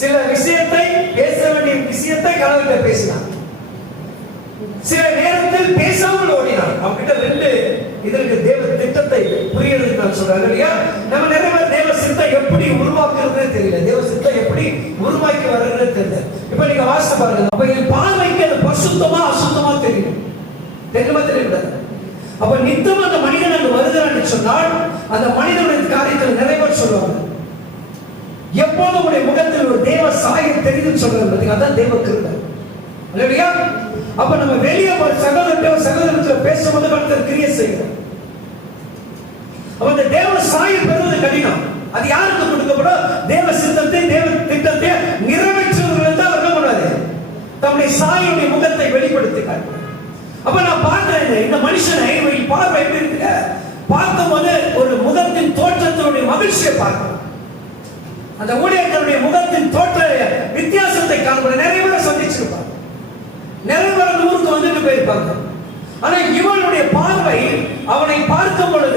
சில விஷயத்தை பேச வேண்டிய விஷயத்தை கடவுள்கிட்ட பேசினான். சில நேரத்தில் பேசாமல் ஓடினான். அவங்கிட்ட ரெண்டு இதற்கு தேவ திட்டத்தை புரியறதுக்கு நான் சொல்றாரு இல்லையா? நம்ம நிறைய பேர் தேவ சித்தம் எப்படி உருவாக்குறதுன்னு தெரியல. தேவ சித்தம் எப்படி உருவாக்கி வர்றதுன்னு தெரியல. இப்ப நீங்க வாசித்து பாருங்க. அப்ப என் பார்வைக்கு அது பசுத்தமா அசுத்தமா தெரியும். தெரியுமா தெரியக்கூடாது அப்ப நித்தம் அந்த மனிதன் அங்கு வருகிறான்னு சொன்னால் அந்த மனிதனுடைய காரியத்தில் நிறைவேற சொல்லுவாங்க. எப்போதும் உடைய முகத்தை தேவ சாயம் தெரியுதுன்னு சொல்றது பார்த்தீங்க அதான் தேவ கிருபை. இல்லையா அப்ப நம்ம வெளியே ஒரு சகோதரன் சகோதரத்துல பேசும்போது கருத்தர் கிரிய செய்கிறோம் அப்ப அந்த தேவ சாயம் பெறுவது கடினம். அது யாருக்கு கொடுக்கப்படும்? தேவ சித்தத்தை தேவ திட்டத்தை நிறைவேற்றுவதில் தான் அவர் என்ன தம்முடைய சாயுடைய முகத்தை வெளிப்படுத்தி அப்ப நான் பார்க்கிறேன் இந்த மனுஷனை இவன் பார்வை எப்படி இருக்கு பார்க்கும்போது ஒரு முகத்தின் தோற்றத்தினுடைய மகிழ்ச்சியை பார்க்கணும் அந்த ஊழியர்களுடைய முகத்தின் நிறைய பேர் ஊருக்கு வந்துட்டு போயிருப்பாங்க. ஆனா இவனுடைய பார்வை அவனை பார்க்கும் பொழுது